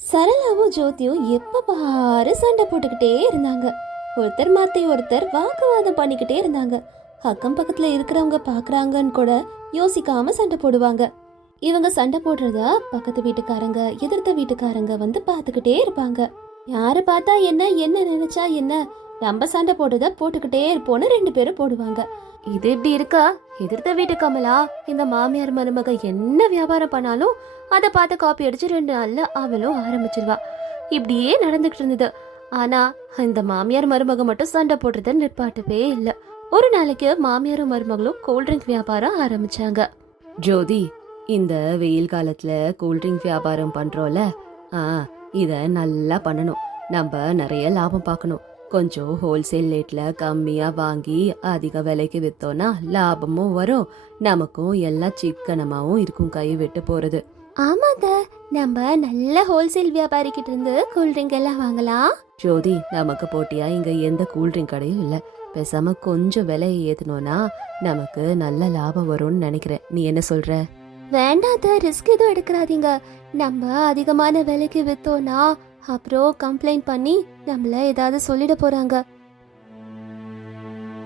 சரளாவும் ஜோதியும் எப்ப பாரு சண்டை போட்டுக்கிட்டே இருந்தாங்க. ஒருத்தர் மாத்தி ஒருத்தர் வாக்குவாதம் பண்ணிக்கிட்டே இருந்தாங்க. அக்கம் பக்கத்துல இருக்கிறவங்க பாக்குறாங்கன்னு கூட யோசிக்காம சண்டை போடுவாங்க. இவங்க சண்டை போடுறத பக்கத்து வீட்டுக்காரங்க எதிர்த்த வீட்டுக்காரங்க வந்து பார்த்துக்கிட்டே இருப்பாங்க. யாரு பார்த்தா என்ன என்ன நினைச்சா என்ன நம்ம சண்டை போட்டதை போட்டுக்கிட்டே இருப்போம்னு ரெண்டு பேரும் போடுவாங்க. இது இப்படி இருக்கா? எதிர்த்த வீட்டு கமலா இந்த மாமியார் மருமக என்ன வியாபாரம் பண்ணாலும் அதை பார்த்து காப்பி அடிச்சு ரெண்டு நாள்ல அவளும் ஆரம்பிச்சிருவா. இப்படியே நடந்துகிட்டு இருந்தது. ஆனா இந்த மாமியார் மருமக மட்டும் சண்டை போடுறத நிற்பாட்டவே இல்ல. ஒரு நாளைக்கு மாமியாரும் மருமகளும் கூல்ட்ரிங்க் வியாபாரம் ஆரம்பிச்சாங்க. ஜோதி இந்த வெயில் காலத்துல கூல்ட்ரிங்க் வியாபாரம் பண்றோம்ல ஆ இத நல்லா பண்ணணும். நம்ம நிறைய லாபம் பார்க்கணும். கொஞ்சம் ஹோல்சேல் ரேட்ல கம்மியா வாங்கி அதிக விலைக்கு வித்தோம்னா லாபமும் வரும். நமக்கும் எல்லாம் சிக்கனமாவும் இருக்கும் கை விட்டு போறது. ஆமாங்க. நம்ம நல்ல ஹோல்சேல் வியாபாரி கிட்ட இருந்து கூல்ட்ரிங்க் எல்லாம் வாங்கலாம். ஜோதி நமக்கு போட்டியா? இங்க எந்த கூல்ட்ரிங்க் கடையும் இல்ல. பேசாம கொஞ்சம் விலையை ஏத்தனோம்னா நமக்கு நல்ல லாபம் வரும்னு நினைக்கிறேன். நீ என்ன சொல்ற? வேண்டாத ரிஸ்க் எதுவும் எடுக்கிறாதீங்க நம்ம அதிகமான விலைக்கு வித்தோம்னா அப்புறம் கம்ப்ளைண்ட் பண்ணி நம்மள ஏதாவது சொல்லிட போறாங்க.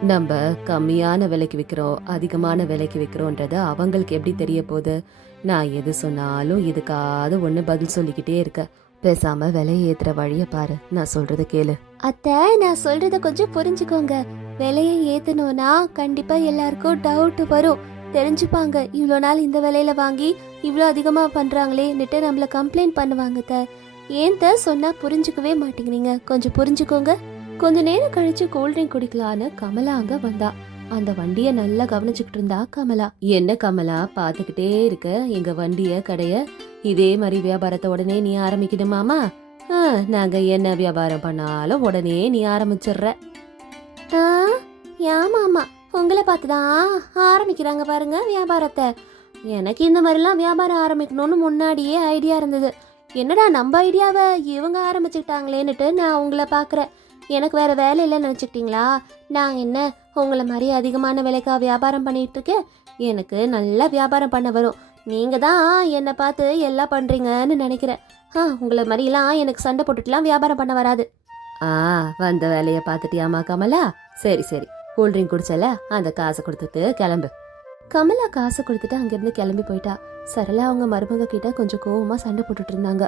நம்ம கம்மியான விலைக்கு விற்கிறோம் அதிகமான விலைக்கு விற்கிறோன்றது அவங்களுக்கு எப்படி தெரிய போகுது? நான் எது சொன்னாலும் இதுக்காவது ஒன்று பதில் சொல்லிக்கிட்டே இருக்க. பேசாம விலையை ஏத்துற வழிய பாரு. நான் சொல்றத கேளு. அத்தை நான் சொல்றத கொஞ்சம் புரிஞ்சுக்கோங்க. விலையை ஏத்தணும்னா கண்டிப்பா எல்லாருக்கும் டவுட் வரும். தெரிஞ்சுப்பாங்க. இவ்வளோ நாள் இந்த விலையில வாங்கி இவ்வளோ அதிகமா பண்றாங்களேன்னுட்டு நம்மள கம்ப்ளைண்ட் பண்ணுவாங்க ஏன் த சொன்னா புரிஞ்சுக்கவே மாட்டேங்கிறீங்க? கொஞ்சம் புரிஞ்சுக்கோங்க. கொஞ்ச நேரம் கழிச்சு கூல்ட்ரிங்க் குடிக்கலான்னு கமலா அங்க வந்தா. அந்த வண்டிய நல்லா கவனிச்சுக்கிட்டு இருந்தா கமலா. என்ன கமலா? பாத்துக்கிட்டே இருக்க. எங்க வண்டிய கடைய. இதே மாதிரி வியாபாரத்தை உடனே நீ ஆரம்பிக்கணுமாமா ஆ, நாங்க என்ன வியாபாரம் பண்ணாலும் உடனே நீ ஆரம்பிச்சிடுற. ஆ, ஆமாமா உங்களை பார்த்துதான் ஆரம்பிக்கிறாங்க பாருங்க வியாபாரத்தை. எனக்கு இந்த மாதிரிலாம் வியாபாரம் ஆரம்பிக்கணும்னு முன்னாடியே ஐடியா இருந்தது. என்னடா நம்ம ஐடியாவை இவங்க ஆரம்பிச்சுக்கிட்டாங்களேன்னுட்டு நான் உங்களை பார்க்குறேன். எனக்கு வேற வேலை இல்லைன்னு நினச்சிக்கிட்டீங்களா? நான் என்ன உங்களை மாதிரி அதிகமான விலைக்காக வியாபாரம் பண்ணிட்டு இருக்கேன் எனக்கு நல்லா வியாபாரம் பண்ண வரும். நீங்கள் தான் என்னை பார்த்து எல்லாம் பண்ணுறீங்கன்னு நினைக்கிறேன். ஆ உங்களை மாதிரிலாம் எனக்கு சண்டை போட்டுட்டுலாம் வியாபாரம் பண்ண வராது. ஆ வந்த வேலையை பார்த்துட்டியாமா கமலா? சரி சரி. கூல்ட்ரிங்க் குடிச்சல? அந்த காசை கொடுத்துட்டு கிளம்பு. கமலா காசை கொடுத்துட்டு அங்கிருந்து கிளம்பி போயிட்டா. சரளா அவங்க மருமக கிட்ட கொஞ்சம் கோவமா சண்டை போட்டுட்டு இருந்தாங்க.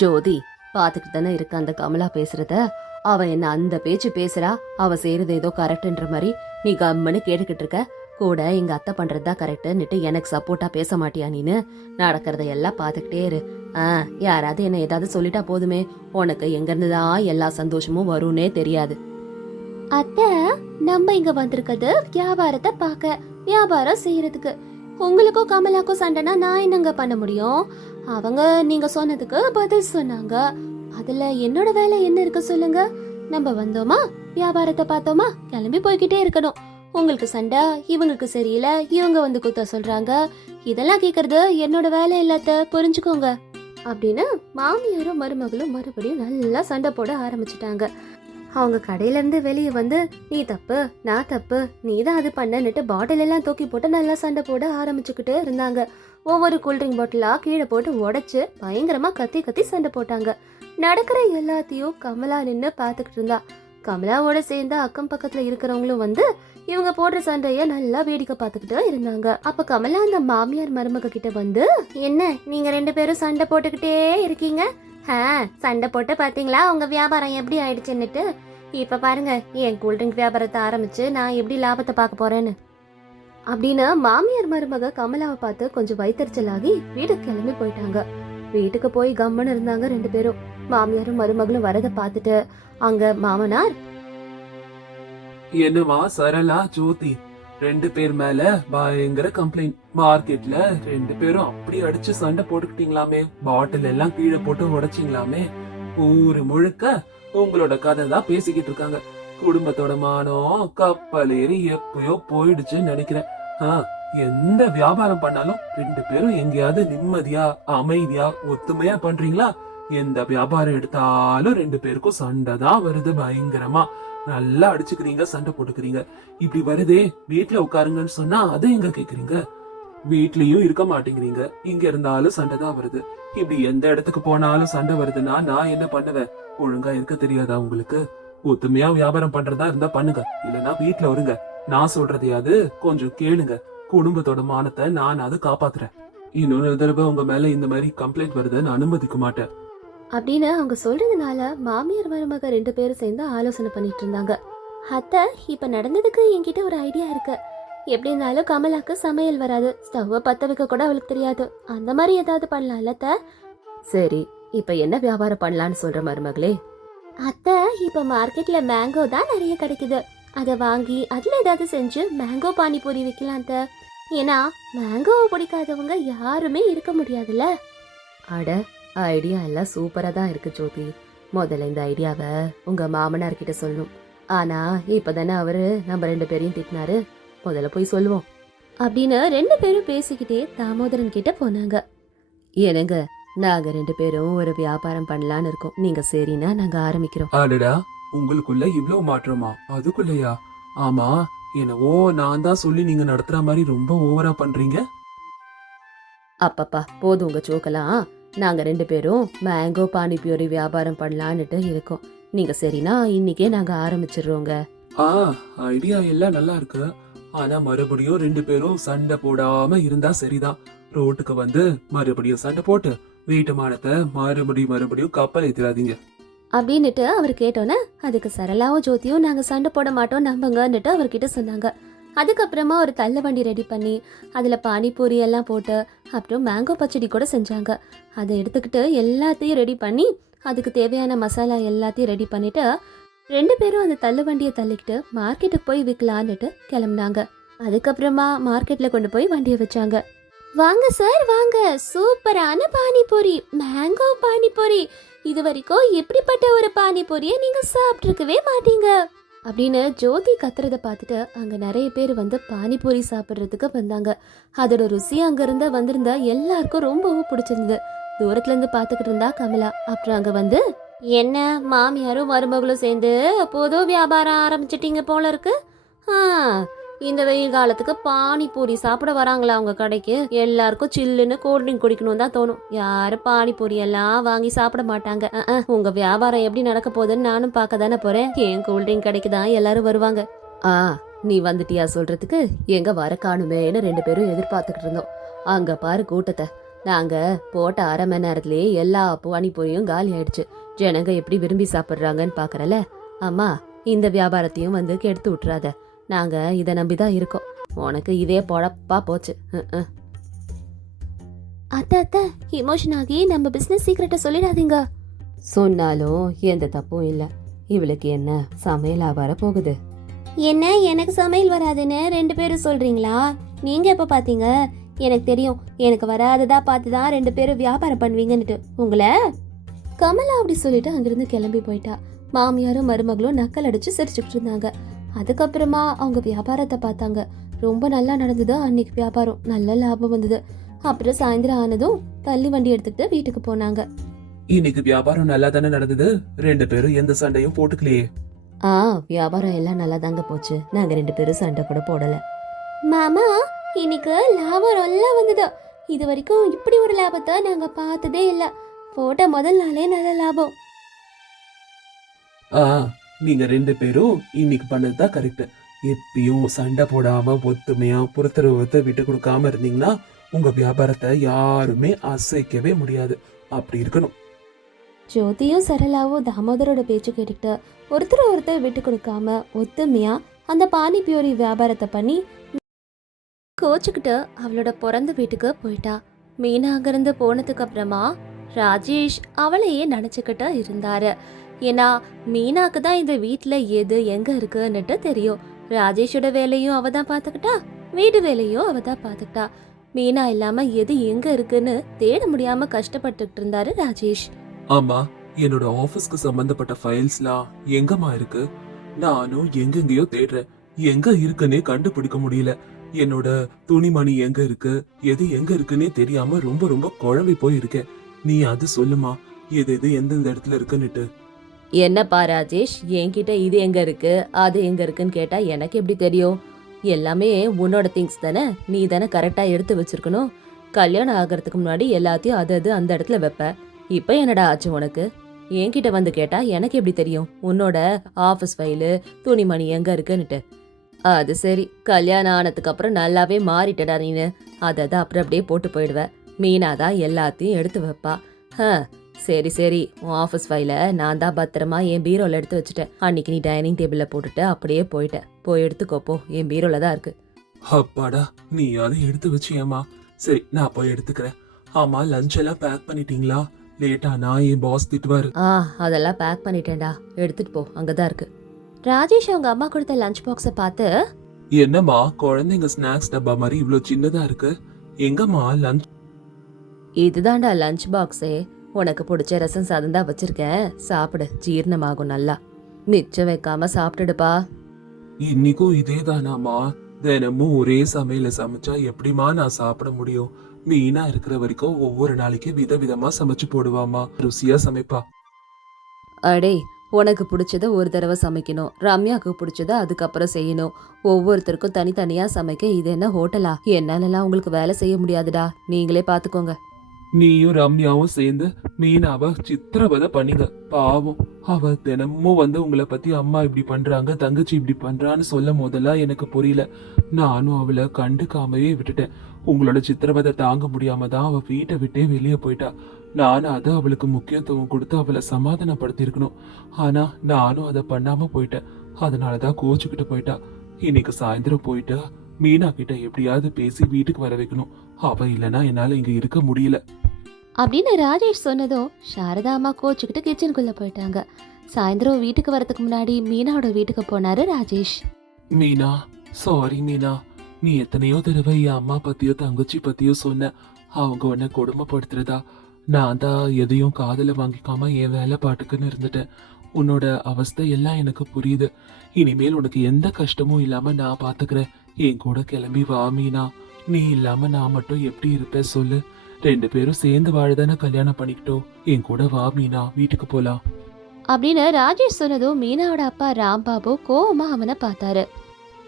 ஜோதி பாத்துக்கிட்டு தானே இருக்க அந்த கமலா பேசுறத? அவ என்ன அந்த பேச்சு பேசுறா? அவ செய்யறது ஏதோ கரெக்ட்ன்ற மாதிரி நீ கம்முன்னு கேட்டுக்கிட்டு இருக்க. கூட எங்க அத்தை பண்றதுதான் கரெக்ட்னுட்டு எனக்கு சப்போர்ட்டா பேச மாட்டியா நீனு? நடக்கிறத எல்லாம் பாத்துக்கிட்டே இரு. ஆ யாராவது என்ன ஏதாவது சொல்லிட்டா போதுமே. உனக்கு எங்க இருந்துதான் எல்லா சந்தோஷமும் வரும்னே தெரியாது. அத்தை நம்ம இங்க வந்திருக்கிறது வியாபாரத்தை பார்க்க வியாபாரம் செய்யறதுக்கு. உங்களுக்கும் கமலாக்கும் சண்டைனா நான் என்னங்க பண்ண முடியும்? அவங்க நீங்க சொன்னதுக்கு பதில் சொன்னாங்க. அதுல என்னோட வேலை என்ன இருக்கு சொல்லுங்க. நம்ம வந்தோமா? வியாபாரத்தை பார்த்தோமா? கிளம்பி போய்கிட்டே இருக்கணும். உங்களுக்கு சண்டை இவங்களுக்கு சரியில்லை இவங்க வந்து குத்த சொல்றாங்க. இதெல்லாம் கேக்குறது என்னோட வேலை இல்லாத புரிஞ்சுக்கோங்க. அப்படின்னு மாமியாரும் மருமகளும் மறுபடியும் நல்லா சண்டை போட ஆரம்பிச்சிட்டாங்க. அவங்க கடையிலேருந்து வெளியே வந்து நீ தப்பு நான் தப்பு நீ தான் அது பண்ணன்னுட்டு பாட்டில் எல்லாம் தூக்கி போட்டு நல்லா சண்டை போட ஆரம்பிச்சுக்கிட்டே இருந்தாங்க. ஒவ்வொரு கூல்ட்ரிங்க் பாட்டிலாக கீழே போட்டு உடைச்சு பயங்கரமாக கத்தி கத்தி சண்டை போட்டாங்க. நடக்கிற எல்லாத்தையும் கமலா நின்று பார்த்துக்கிட்டு இருந்தா. கமலாவோட சேர்ந்து அக்கம் பக்கத்துல இருக்கிறவங்களும் வந்து இவங்க போடுற சண்டைய நல்லா வேடிக்கை பார்த்துக்கிட்டு இருந்தாங்க. அப்ப கமலா அந்த மாமியார் மருமக கிட்ட வந்து என்ன நீங்க ரெண்டு பேரும் சண்டை போட்டுக்கிட்டே இருக்கீங்க? ஆ சண்டை போட்டு பாத்தீங்களா? உங்க வியாபாரம் எப்படி ஆயிடுச்சுன்னுட்டு? இப்ப பாருங்க என் கூல்ட்ரிங்க் வியாபாரத்தை ஆரம்பிச்சு நான் எப்படி லாபத்தை பார்க்க போறேன்னு. அப்படின்னு மாமியார் மருமக கமலாவை பார்த்து கொஞ்சம் வைத்தறிச்சலாகி வீட்டுக்கு கிளம்பி போயிட்டாங்க. வீட்டுக்கு போய் கம்முன்னு இருந்தாங்க ரெண்டு பேரும். மாமியாரும் மருமகளும் வரத பார்த்துட்டு அங்க மாமனார்? என்னவா சரளா ஜோதி. ரெண்டு பேர் மேல பயங்கர கம்ப்ளைண்ட் மார்க்கெட்ல ரெண்டு பேரும் அப்படி அடிச்சு சண்டை போட்டுக்கிட்டீங்களாமே. பாட்டில் எல்லாம் கீழே போட்டு உடைச்சிங்களாமே. ஊரு முழுக்க உங்களோட கதை தான் பேசிக்கிட்டு இருக்காங்க. குடும்பத்தோட மானம் கப்பல் ஏறி எப்பயோ போயிடுச்சுன்னு நினைக்கிறேன். ஆஹ் எந்த வியாபாரம் பண்ணாலும் ரெண்டு பேரும் எங்கேயாவது நிம்மதியா அமைதியா ஒத்துமையா பண்றீங்களா? எந்த வியாபாரம் எடுத்தாலும் ரெண்டு பேருக்கும் சண்டை தான் வருது பயங்கரமா. நல்லா அடிச்சுக்கிறீங்க சண்டை போட்டுக்கிறீங்க. இப்படி வருதே வீட்ல உட்காருங்கன்னு சொன்னா அதை எங்க கேக்குறீங்க? வீட்லயும் இருக்க மாட்டேங்கிறீங்க. இங்க இருந்தாலும் சண்டை தான் வருது. இப்படி எந்த இடத்துக்கு போனாலும் சண்டை வருதுன்னா நான் என்ன பண்ணுவேன்? ஒழுங்கா இருக்க தெரியாதா உங்களுக்கு? ஒத்துமையா வியாபாரம் பண்றதா இருந்தா பண்ணுங்க. இல்லைன்னா வீட்ல வருங்க நான் சொல்றதையாவது கொஞ்சம் கேளுங்க. குடும்பத்தோட மானத்தை நான் அது காப்பாத்துறேன். இன்னொரு தடவை உங்க மேல இந்த மாதிரி கம்ப்ளைண்ட் வருதுன்னு நான் அனுமதிக்க மாட்டேன். அப்படின்னு அவங்க சொல்றதுனால மாமியார் மருமக ரெண்டு பேரும் சேர்ந்து ஆலோசனை பண்ணிட்டு இருந்தாங்க. அத்தை இப்ப நடந்ததுக்கு என்கிட்ட ஒரு ஐடியா இருக்கு. எப்படி இருந்தாலும் கமலாக்கு சமையல் வராது. ஸ்டவ்வை பத்த வைக்க கூட அவளுக்கு தெரியாது. அந்த மாதிரி ஏதாவது பண்ணலாம்ல அத்தை? சரி இப்ப என்ன வியாபாரம் பண்ணலாம்னு சொல்ற மருமகளே? அத்தை இப்ப மார்க்கெட்ல மேங்கோ தான் நிறைய கிடைக்குது. அதை வாங்கி அதுல ஏதாவது செஞ்சு மேங்கோ பானிபூரி விற்கலாம் அத்தை. ஏன்னா மேங்கோவை பிடிக்காதவங்க யாருமே இருக்க முடியாதுல்ல. அட ஐடியா எல்லாம் சூப்பரா தான் இருக்கு ஜோதி. முதல்ல இந்த ஐடியாவை உங்க மாமனார் கிட்ட சொல்லணும். ஆனா இப்பதானே அவரு நம்ம ரெண்டு பேரையும் திட்டினாரு. முதல்ல போய் சொல்லுவோம். அப்படின்னு ரெண்டு பேரும் பேசிக்கிட்டே தாமோதரன் கிட்ட போனாங்க. என்னங்க நாங்க ரெண்டு பேரும் ஒரு வியாபாரம் பண்ணலான்னு இருக்கோம். நீங்க சரின்னா நாங்க ஆரம்பிக்கிறோம். அடடா உங்களுக்குள்ள இவ்ளோ மாற்றமா? அதுக்குள்ளயா? ஆமா என்னவோ நான் தான் சொல்லி நீங்க நடத்துற மாதிரி ரொம்ப ஓவரா பண்றீங்க. அப்பப்பா போதும் உங்க சோக்கெல்லாம் நாங்க ரெண்டு பேரும் மேங்கோ பானிபூரி வியாபாரம் பண்ணலான்னுட்டு இருக்கோம். நீங்க சரினா இன்னைக்கே நாங்க ஆரம்பிச்சிடுறோங்க. ஆ ஐடியா எல்லாம் நல்லா இருக்கு. ஆனா மறுபடியும் ரெண்டு பேரும் சண்டை போடாம இருந்தா சரிதான் ரோட்டுக்கு வந்து மறுபடியும் சண்டை போட்டு வீட்டு மானத்தை மறுபடியும் மறுபடியும் கப்பல் ஏத்திராதீங்க அப்படின்னுட்டு அவர் கேட்டோன்னே அதுக்கு சரளாவும் ஜோதியும் நாங்க சண்டை போட மாட்டோம் நம்புங்கன்னுட்டு அவர்கிட்ட சொன்னாங்க. அதுக்கப்புறமா ஒரு தள்ள வண்டி ரெடி பண்ணி அதில் பானிபூரி எல்லாம் போட்டு அப்புறம் மேங்கோ பச்சடி கூட செஞ்சாங்க. அதை எடுத்துக்கிட்டு எல்லாத்தையும் ரெடி பண்ணி அதுக்கு தேவையான மசாலா எல்லாத்தையும் ரெடி பண்ணிட்டு ரெண்டு பேரும் அந்த தள்ளு வண்டியை தள்ளிக்கிட்டு மார்க்கெட்டுக்கு போய் விற்கலான்னுட்டு கிளம்புனாங்க. அதுக்கப்புறமா மார்க்கெட்டில் கொண்டு போய் வண்டியை வச்சாங்க. வாங்க சார் வாங்க. சூப்பரான பானிபூரி. மேங்கோ பானிபூரி. இது வரைக்கும் எப்படிப்பட்ட ஒரு பானிபூரியை நீங்கள் சாப்பிட்ருக்கவே மாட்டீங்க. அப்படின்னு ஜோதி கத்துறத பார்த்துட்டு அங்கே நிறைய பேர் வந்து பானிபூரி சாப்பிட்றதுக்கு வந்தாங்க. அதோட ருசி அங்கேருந்து வந்திருந்த எல்லாருக்கும் ரொம்பவும் பிடிச்சிருந்தது. தூரத்துலேருந்து பார்த்துக்கிட்டு இருந்தா கமலா. அப்புறம் அங்கே வந்து என்ன மாமியாரும் மருமகளும் சேர்ந்து புது வியாபாரம் ஆரம்பிச்சிட்டீங்க போல இருக்கு. ஆ இந்த வெயில் காலத்துக்கு பானிபூரி சாப்பிட வராங்களா அவங்க கடைக்கு? எல்லாருக்கும் சில்லுன்னு கோல்ட்ரிங்க் குடிக்கணும் தான் தோணும். யாரும் பானிபூரி எல்லாம் வாங்கி சாப்பிட மாட்டாங்க. உங்க வியாபாரம் எப்படி நடக்க போகுதுன்னு நானும் பார்க்க தானே போறேன். ஏன் கோல்ட்ரிங்க் கடைக்கு தான் எல்லாரும் வருவாங்க. ஆ நீ வந்துட்டியா சொல்றதுக்கு? எங்க வர காணுமேன்னு ரெண்டு பேரும் எதிர்பார்த்துக்கிட்டு இருந்தோம். அங்க பாரு கூட்டத்தை. நாங்க போட்ட அரை மணி நேரத்திலேயே எல்லா பானிபூரியும் காலி ஆயிடுச்சு. ஜனங்க எப்படி விரும்பி சாப்பிடுறாங்கன்னு பாக்குறல. அம்மா இந்த வியாபாரத்தையும் வந்து கெடுத்து விட்டுறாத. நாங்க இதை நம்பி தான் இருக்கோம். உனக்கு இதே பொழப்பா போச்சு. அத்தை அத்தை இமோஷன் ஆகி நம்ம பிசினஸ் சீக்கிரட்டை சொல்லிடாதீங்க. சொன்னாலும் எந்த தப்பும் இல்ல. இவளுக்கு என்ன சமையலா வர போகுது? என்ன? எனக்கு சமையல் வராதுன்னு ரெண்டு பேரும் சொல்றீங்களா? நீங்க எப்ப பாத்தீங்க? எனக்கு தெரியும். எனக்கு வராததா பார்த்து தான் ரெண்டு பேரும் வியாபாரம் பண்ணுவீங்கன்னுட்டு. உங்களை? கமலா அப்படி சொல்லிட்டு அங்கிருந்து கிளம்பி போயிட்டா. மாமியாரும் மருமகளும் நக்கல் அடிச்சு சிரிச்சுக்கிட்டு இருந்தாங்க. அதுக்கப்புறமா அவங்க வியாபாரத்தை பார்த்தாங்க. ரொம்ப நல்லா நடந்தது அன்னைக்கு வியாபாரம். நல்ல லாபம் வந்தது. அப்புறம் சாயந்தரம் ஆனதும் தள்ளி வண்டி எடுத்துக்கிட்டு வீட்டுக்கு போனாங்க. இன்னைக்கு வியாபாரம் நல்லா தானே நடந்தது? ரெண்டு பேரும் எந்த சண்டையும் போட்டுக்கலையே. ஆ வியாபாரம் எல்லாம் நல்லா தாங்க போச்சு. நாங்க ரெண்டு பேரும் சண்டை கூட போடல. மாமா இன்னைக்கு லாபம் நல்லா வந்தது. இது வரைக்கும் இப்படி ஒரு லாபத்தை நாங்க பார்த்ததே இல்ல. போட்ட முதல் நாளே நல்ல லாபம். ஆ நீங்க ரெண்டு பேரும் இன்னைக்கு பண்ணதுதான் கரெக்ட் எப்பயும் சண்டை போடாம ஒத்துமையா ஒருத்தர் விட்டு கொடுக்காம இருந்தீங்கன்னா உங்க வியாபாரத்தை யாருமே அசைக்கவே முடியாது. அப்படி இருக்கணும். ஜோதியும் சரளாவும் தாமோதரோட பேச்சு கேட்டுக்கிட்டு ஒருத்தர் ஒருத்தர் விட்டு கொடுக்காம ஒத்துமையா அந்த பானிபியூரி வியாபாரத்தை பண்ணி கோச்சுக்கிட்டு அவளோட பிறந்த வீட்டுக்கு போயிட்டா. மீனா அங்கிருந்து போனதுக்கு அப்புறமா ராஜேஷ் அவளையே நினைச்சுக்கிட்டு இருந்தாரு. ஏன்னா மீனாக்கு தான் இந்த வீட்ல எது எங்க இருக்குன்னுட்டு தெரியும். ராஜேஷோட வேலையும் அவ தான் பாத்துக்கிட்டா வீடு வேலையும் அவ தான் பாத்துக்கிட்டா. மீனா இல்லாம எது எங்க இருக்குன்னு தேட முடியாம கஷ்டப்பட்டுட்டு இருந்தாரு ராஜேஷ். ஆமா என்னோட ஆபீஸ்க்கு சம்பந்தப்பட்ட ஃபைல்ஸ்லாம் எங்கம்மா இருக்கு? நானும் எங்கெங்கயோ தேடுறேன். எங்க இருக்குன்னே கண்டுபிடிக்க முடியல. என்னோட துணிமணி எங்க இருக்கு? எது எங்க இருக்குன்னே தெரியாம ரொம்ப ரொம்ப குழம்பி போயிருக்கேன். நீ அது சொல்லுமா? எது எது எந்தெந்த இடத்துல இருக்குன்னுட்டு. என்னப்பா ராஜேஷ் என்கிட்ட இது எங்க இருக்கு அது எங்க இருக்குன்னு கேட்டா எனக்கு எப்படி தெரியும்? எல்லாமே உன்னோட திங்ஸ் தானே நீ தானே கரெக்டாக எடுத்து வச்சிருக்கணும். கல்யாணம் ஆகிறதுக்கு முன்னாடி எல்லாத்தையும் அது அது அந்த இடத்துல வைப்ப. இப்போ என்னடா ஆச்சு உனக்கு? என்கிட்ட வந்து கேட்டா எனக்கு எப்படி தெரியும்? உன்னோட ஆஃபீஸ் ஃபைலு துணிமணி எங்க இருக்குன்னுட்டு. அது சரி கல்யாணம் ஆனதுக்கு அப்புறம் நல்லாவே மாறிட்டடா நீனு. அதை தான் அப்புறம் அப்படியே போட்டு போயிடுவ. மீனா தான் எல்லாத்தையும் எடுத்து வைப்பா. ஆ சரி சரி. உன் ஆஃபீஸ் ஃபைலை நான் தான் பத்திரமா என் பீரோல எடுத்து வச்சுட்டேன். அன்னைக்கு நீ டைனிங் டேபிளில் போட்டுட்டு அப்படியே போயிட்ட. போய் எடுத்துக்கோ போ. என் பீரோல தான் இருக்கு. அப்பாடா நீ அதை எடுத்து வச்சியம்மா. சரி நான் போய் எடுத்துக்கிறேன். ஆமா லஞ்ச் எல்லாம் பேக் பண்ணிட்டீங்களா? லேட்டா நான் என் பாஸ் திட்டுவாரு. ஆ அதெல்லாம் பேக் பண்ணிட்டேன்டா. எடுத்துட்டு போ. அங்கதான் இருக்கு. ராஜேஷ் அவங்க அம்மா கொடுத்த லஞ்ச் பாக்ஸை பார்த்து என்னம்மா குழந்தைங்க ஸ்நாக்ஸ் டப்பா மாதிரி இவ்ளோ சின்னதா இருக்கு? எங்கம்மா லஞ்ச் இதுதான்டா லஞ்ச் பாக்ஸே உனக்கு பிடிச்ச ரசம் சாதம் தான் வச்சிருக்கேன். சாப்பிடு ஜீரணமாகும் நல்லா. மிச்சம் வைக்காம சாப்பிட்டுடுப்பா. இன்னைக்கும் இதே தானாமா தினமும் ஒரே சமையல சமைச்சா எப்படிம்மா நான் சாப்பிட முடியும்? மீனா இருக்கிற வரைக்கும் ஒவ்வொரு நாளைக்கு விதவிதமா சமைச்சு போடுவாமா ருசியா சமைப்பா. அடே உனக்கு பிடிச்சத ஒரு தடவை சமைக்கணும். ரம்யாவுக்கு பிடிச்சத அதுக்கப்புறம் செய்யணும். ஒவ்வொருத்தருக்கும் தனித்தனியா சமைக்க இது என்ன ஹோட்டலா? என்னாலலாம் உங்களுக்கு வேலை செய்ய முடியாதுடா. நீங்களே பாத்துக்கோங்க. நீயும் ரம்யாவும் சேர்ந்து மீனாவ சித்திரவதை பண்ணீங்க. பாவம் அவ தினமும் வந்து உங்களை பத்தி அம்மா இப்படி பண்றாங்க தங்கச்சி இப்படி பண்றான்னு சொல்லும் போதெல்லாம் எனக்கு புரியல. நானும் அவளை கண்டுக்காமவே விட்டுட்டேன். உங்களோட சித்திரவதை தாங்க முடியாம தான் அவ வீட்டை விட்டே வெளியே போயிட்டா. நானும் அதை அவளுக்கு முக்கியத்துவம் கொடுத்து அவளை சமாதானப்படுத்தியிருக்கணும். ஆனா நானும் அதை பண்ணாம போயிட்டேன். அதனாலதான் கோச்சுக்கிட்டு போயிட்டா. இன்னைக்கு சாயந்தரம் போயிட்டு மீனா கிட்ட எப்படியாவது பேசி வீட்டுக்கு வர வைக்கணும். அவ இல்லைன்னா என்னால இங்க இருக்க முடியல. அப்படின்னு ராஜேஷ் சொன்னதும் சாரதா அம்மா கோச்சுக்கிட்டு கிச்சனுக்குள்ள போயிட்டாங்க. சாயந்தரம் வீட்டுக்கு வரதுக்கு முன்னாடி மீனாவோட வீட்டுக்கு போனாரு ராஜேஷ். மீனா சாரி மீனா. நீ எத்தனையோ தடவை என் அம்மா பத்தியோ தங்கச்சி பத்தியோ சொன்ன. அவங்க உன்னை கொடுமைப்படுத்துறதா? நான் தான் எதையும் காதுல வாங்கிக்காம என் வேலை பாட்டுக்குன்னு இருந்துட்டேன். உன்னோட அவஸ்தை எல்லாம் எனக்கு புரியுது. இனிமேல் உனக்கு எந்த கஷ்டமும் இல்லாம நான் பாத்துக்கிறேன். என் கூட கிளம்பி வா மீனா. நீ இல்லாம நான் மட்டும் எப்படி இருப்பேன் சொல்லு. ரெண்டு பேரும் சேர்ந்து வாழதானே கல்யாணம் பண்ணிக்கிட்டோம். என் கூட வா மீனா. வீட்டுக்கு போலாம். அப்படின்னு ராஜேஷ் சொன்னதும் மீனாவோட அப்பா ராம்பாபு கோவமா அவனை பார்த்தாரு.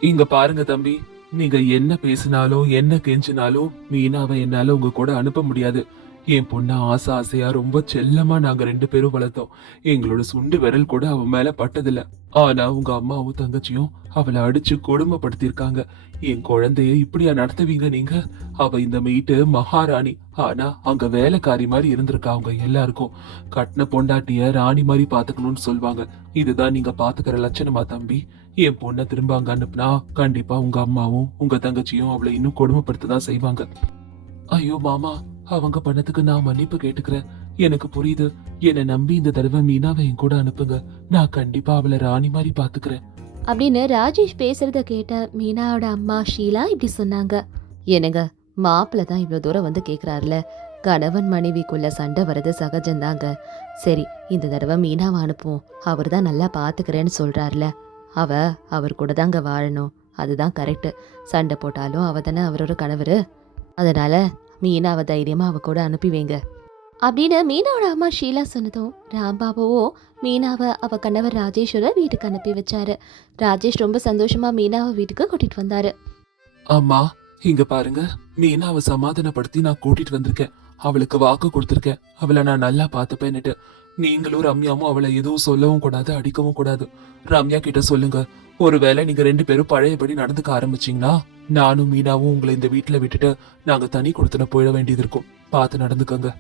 இங்க பாருங்க தம்பி. நீங்க என்ன பேசினாலும் என்ன கெஞ்சினாலும் மீனாவை என்னால உங்க கூட அனுப்ப முடியாது. என் பொண்ணை ஆசை ஆசையா ரொம்ப செல்லமா நாங்க ரெண்டு பேரும் வளர்த்தோம். எங்களோட சுண்டு விரல் கூட அவன் மேல பட்டதில்ல. ஆனா உங்க அம்மாவும் தங்கச்சியும் அவளை அடிச்சு கொடுமைப்படுத்திருக்காங்க என் குழந்தைய இப்படியா நடத்துவீங்க நீங்க? அவ இந்த மீட்டு மகாராணி. ஆனா அங்க வேலைக்காரி மாதிரி இருந்திருக்கா அவங்க எல்லாருக்கும். கட்டின பொண்டாட்டிய ராணி மாதிரி பாத்துக்கணும்னு சொல்லுவாங்க இதுதான் நீங்க பாத்துக்கிற லட்சணமா தம்பி. என் பொண்ணை திரும்ப அங்க அனுப்புனா கண்டிப்பா உங்க அம்மாவும் உங்க தங்கச்சியும் அவளை இன்னும் கொடுமைப்படுத்த தான் செய்வாங்க. ஐயோ மாமா அவங்க பண்ணதுக்கு நான் மன்னிப்பு கேட்டுக்கிறேன். எனக்கு புரியுது. என்னை நம்பி இந்த தடவை மீனாவை என் கூட அனுப்புங்க. நான் கண்டிப்பா அவளை ராணி மாதிரி பாத்துக்கிறேன். அப்படின்னு ராஜேஷ் பேசுறத கேட்ட மீனாவோட அம்மா ஷீலா இப்படி சொன்னாங்க. என்னங்க மாப்பிள்ள தான் இவ்வளோ தூரம் வந்து கேட்குறாருல கணவன் மனைவிக்குள்ள சண்டை வர்றது சகஜம்தாங்க. சரி இந்த தடவை மீனாவை அனுப்புவோம். அவர் தான் நல்லா பார்த்துக்கிறேன்னு சொல்கிறாருல அவ அவர் கூட தாங்க வாழணும். அதுதான் கரெக்டு. சண்டை போட்டாலும் அவ தானே அவரோட கணவர். அதனால மீனாவை தைரியமாக அவ கூட அனுப்பி வைங்க. அப்படின்னு மீனாவோட அம்மா ஷீலா சொன்னதும் ராம்பாபுவோ மீனாவை அவ கணவர் ராஜேஷோட வீட்டுக்கு அனுப்பி வச்சாரு. ராஜேஷ் ரொம்ப சந்தோஷமா மீனாவை வீட்டுக்கு கூட்டிட்டு வந்தாரு. அம்மா இங்க பாருங்க. மீனாவை சமாதானப்படுத்தி நான் கூட்டிட்டு வந்திருக்கேன். அவளுக்கு வாக்கு கொடுத்துருக்கேன். அவளை நான் நல்லா பார்த்துப்பேன்னுட்டு. நீங்களும் ரம்யாவும் அவளை எதுவும் சொல்லவும் கூடாது அடிக்கவும் கூடாது. ரம்யா கிட்ட சொல்லுங்க. ஒருவேளை நீங்க ரெண்டு பேரும் பழையபடி நடந்துக்க ஆரம்பிச்சீங்கன்னா நானும் மீனாவும் உங்களை இந்த வீட்டில் விட்டுட்டு நாங்கள் தனி கொடுத்துன போயிட வேண்டியது இருக்கும். பார்த்து நடந்துக்கோங்க.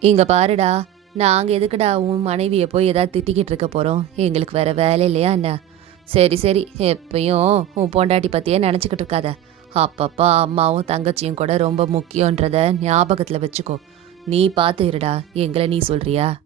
இங்க பாருடா நாங்க எதுக்குடா உன் மனைவியை போய் ஏதாவது திட்டிக்கிட்டு இருக்க போறோம்? எங்களுக்கு வேற வேலை இல்லையா என்ன? சரி சரி எப்பயும் உன் பொண்டாட்டி பத்தியே நினச்சிக்கிட்டு இருக்காத. அப்பப்பா அம்மாவும் தங்கச்சியும் கூட ரொம்ப முக்கியன்றத ஞாபகத்தில் வச்சுக்கோ. நீ பார்த்து இருடா எங்களை நீ சொல்றியா?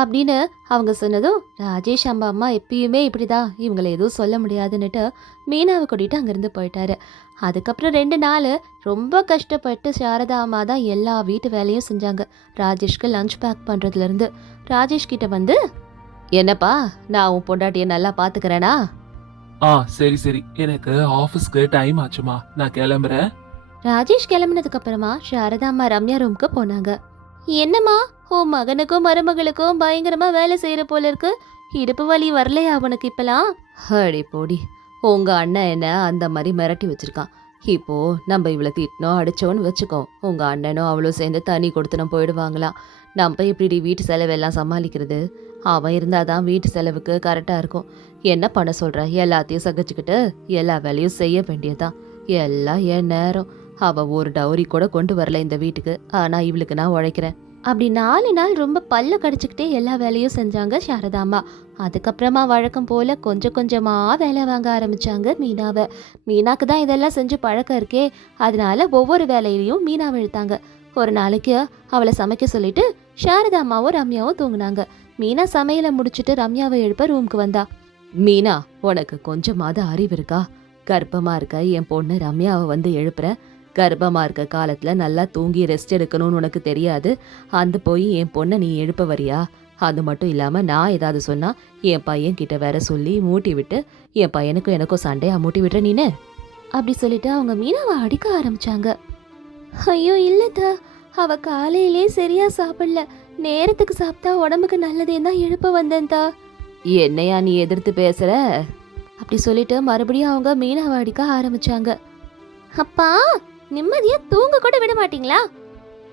அப்படின்னு அவங்க சொன்னதும் ராஜேஷ் அம்மா அம்மா எப்பயுமே இப்படிதான். இவங்களை எதுவும் சொல்ல முடியாதுன்னுட்டு மீனாவை கூட்டிட்டு அங்கிருந்து போயிட்டாரு. அதுக்கப்புறம் ரெண்டு நாள் ரொம்ப கஷ்டப்பட்டு சாரதா அம்மா தான் எல்லா வீட்டு வேலையும் செஞ்சாங்க. ராஜேஷ்க்கு லஞ்ச் பேக் பண்றதுல-இருந்து ராஜேஷ் கிட்ட வந்து என்னப்பா நான் உன் பொண்டாட்டியை நல்லா பாத்துக்கிறேனா? ஆ சரி சரி. எனக்கு ஆபீஸ்க்கு டைம் ஆச்சுமா. நான் கிளம்புறேன். ராஜேஷ் கிளம்புனதுக்கு அப்புறமா சாரதா அம்மா ரம்யா ரூமுக்கு போனாங்க. என்னம்மா உன் மகனுக்கும் மருமகளுக்கும் பயங்கரமா வேலை செய்யற போல இருக்கு. இடுப்பு வலி வரலையா அவனுக்கு இப்பெல்லாம்? அடி போடி உங்க அண்ணன் என்ன அந்த மாதிரி மிரட்டி வச்சிருக்கான். இப்போ நம்ம இவளை திட்டினோம் அடிச்சோன்னு வச்சுக்கோ. உங்க அண்ணனும் அவளும் சேர்ந்து தண்ணி கொடுத்துன போயிடுவாங்களாம் நம்ம இப்படி வீட்டு செலவெல்லாம் சமாளிக்கிறது? அவன் இருந்தால் தான் வீட்டு செலவுக்கு கரெக்டாக இருக்கும். என்ன பண்ண சொல்கிற எல்லாத்தையும் சகிச்சுக்கிட்டு எல்லா வேலையும் செய்ய வேண்டியதுதான். எல்லாம் என் நேரம். அவ ஒரு டவுரி கூட கொண்டு வரல இந்த வீட்டுக்கு. ஆனா இவளுக்கு நான் உழைக்கிறேன். அப்படி நாலு நாள் ரொம்ப பல்ல கடிச்சுக்கிட்டே எல்லா வேலையும் செஞ்சாங்க சாரதாம்மா அதுக்கப்புறமா வழக்கம் போல் கொஞ்சம் கொஞ்சமாக வேலை வாங்க ஆரம்பிச்சாங்க மீனாவை. மீனாக்கு தான் இதெல்லாம் செஞ்சு பழக்கம் இருக்கே. அதனால ஒவ்வொரு வேலையிலையும் மீனாவை இழுத்தாங்க. ஒரு நாளைக்கு அவளை சமைக்க சொல்லிட்டு சாரதா அம்மாவும் ரம்யாவும் தூங்கினாங்க. மீனா சமையலை முடிச்சுட்டு ரம்யாவை எழுப்ப ரூமுக்கு வந்தா. மீனா உனக்கு கொஞ்சமாவது அறிவு இருக்கா? கர்ப்பமாக இருக்க என் பொண்ணு ரம்யாவை வந்து எழுப்புற. கர்ப்பமாக இருக்க காலத்துல நல்லா தூங்கி ரெஸ்ட் எடுக்கணும்னு உனக்கு தெரியாது. அந்த போய் என் பொண்ணை நீ எழுப்ப வரியா? அது மட்டும் இல்லாம நான் ஏதாவது சொன்னா என் பையன் கிட்ட வேற சொல்லி மூட்டி விட்டு என் பையனுக்கும் எனக்கும் சண்டையா மூட்டி விட்டுற நீனு? அப்படி சொல்லிட்டு அவங்க மீனாவை அடிக்க ஆரம்பிச்சாங்க. ஐயோ இல்லத்த. அவ காலையிலே சரியா சாப்பிடல. நேரத்துக்கு சாப்பிட்டா உடம்புக்கு நல்லதே தான் எழுப்ப வந்தேன் தா. என்னையா நீ எதிர்த்து பேசுற? அப்படி சொல்லிட்டு மறுபடியும் அவங்க மீனாவை அடிக்க ஆரம்பிச்சாங்க. அப்பா! நிம்மதியா தூங்க கூட விட மாட்டீங்களா?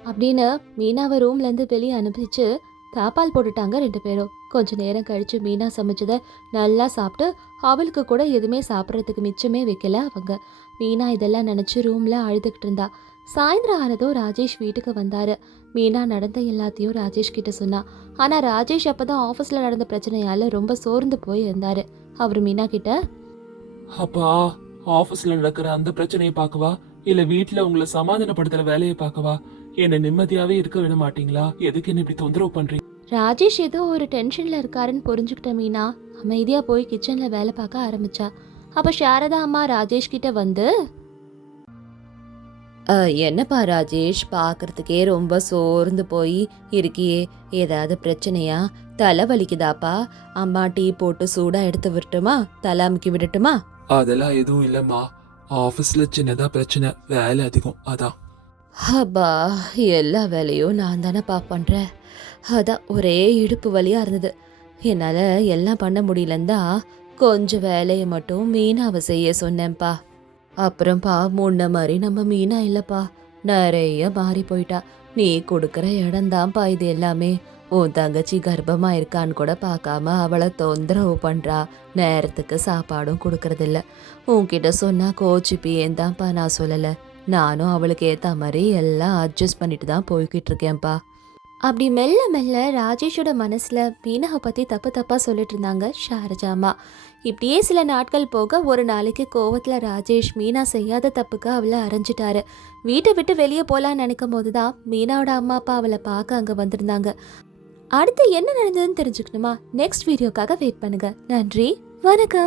அப்படின்னு மீனாவை ரூம்ல இருந்து வெளியே அனுப்பிச்சு தாப்பால் போட்டுட்டாங்க ரெண்டு பேரும். கொஞ்ச நேரம் கழிச்சு மீனா சமைச்சதை நல்லா சாப்பிட்டு அவளுக்கு கூட எதுவுமே சாப்பிட்றதுக்கு மிச்சமே வைக்கல அவங்க. மீனா இதெல்லாம் நினைச்சு ரூம்ல அழுதுகிட்டு இருந்தா. சாயந்தரம் ஆனதும் ராஜேஷ் வீட்டுக்கு வந்தாரு. மீனா நடந்த எல்லாத்தையும் ராஜேஷ் கிட்ட சொன்னா. ஆனா ராஜேஷ் அப்பதான் ஆபீஸ்ல நடந்த பிரச்சனையால ரொம்ப சோர்ந்து போய் இருந்தாரு. அவர் மீனா கிட்ட அப்பா ஆபீஸ்ல நடக்கிற அந்த பிரச்சனையை பார்க்கவா? இல்ல வீட்ல உங்களை சமாதானப்படுத்துற வேலையை பார்க்கவா? என்ன நிம்மதியாவே இருக்க விட மாட்டீங்களா? எதுக்கு என்ன இப்படி தொந்தரவு பண்றீங்க? ராஜேஷ் ஏதோ ஒரு டென்ஷன்ல இருக்காருன்னு புரிஞ்சுக்கிட்ட மீனா அமைதியா போய் கிச்சன்ல வேலை பார்க்க ஆரம்பிச்சா. அப்ப சாரதா அம்மா ராஜேஷ் கிட்ட வந்து என்னப்பா ராஜேஷ்? பார்க்கறதுக்கே ரொம்ப சோர்ந்து போய் இருக்கியே. ஏதாவது பிரச்சனையா? தலை வலிக்குதாப்பா? அம்மா டீ போட்டு சூடா எடுத்து விட்டுமா தலை அமுக்கி விடட்டுமா? அதெல்லாம் எதுவும் இல்லம்மா. ஆஃபீஸில் சின்னதாக பிரச்சனை வேலை அதிகம் அதான். அப்பா எல்லா வேலையும் நான் தானேப்பா பண்ணுறேன் அதான் ஒரே இடுப்பு வலியாக இருந்தது. என்னால் எல்லாம் பண்ண முடியலந்தா கொஞ்சம் வேலையை மட்டும் மீனாவை செய்ய சொன்னேன்ப்பா. அப்புறம்ப்பா முன்ன மாதிரி நம்ம மீனா இல்லைப்பா. நிறைய மாறி போயிட்டா. நீ கொடுக்குற இடம்தான்ப்பா இது எல்லாமே. உன் தங்கச்சி கர்ப்பமா இருக்கான்னு கூட பார்க்காம அவளை தொந்தரவு பண்றா. நேரத்துக்கு சாப்பாடும் கொடுக்கறதில்ல. உன்கிட்ட சொன்னா கோச்சிப்பியேன் தான்ப்பா நான் சொல்லலை. நானும் அவளுக்கு ஏத்த மாதிரி எல்லாம் அட்ஜஸ்ட் பண்ணிட்டு தான் போய்கிட்டு இருக்கேன்ப்பா அப்படி மெல்ல மெல்ல ராஜேஷோட மனசில் மீனாவை பற்றி தப்பு தப்பாக சொல்லிட்டு இருந்தாங்க ஷாரஜாமா. இப்படியே சில நாட்கள் போக ஒரு நாளைக்கு கோவத்தில் ராஜேஷ் மீனா செய்யாத தப்புக்கு அவளை அரைஞ்சிட்டாரு. வீட்டை விட்டு வெளியே போகலான்னு நினைக்கும் போது தான் மீனாவோட அம்மா அப்பா அவளை பார்க்க அங்கே வந்திருந்தாங்க. அடுத்து என்ன நடந்ததுன்னு தெரிஞ்சுக்கணுமா? நெக்ஸ்ட் வீடியோக்காக வெயிட் பண்ணுங்க. நன்றி. வணக்கம்.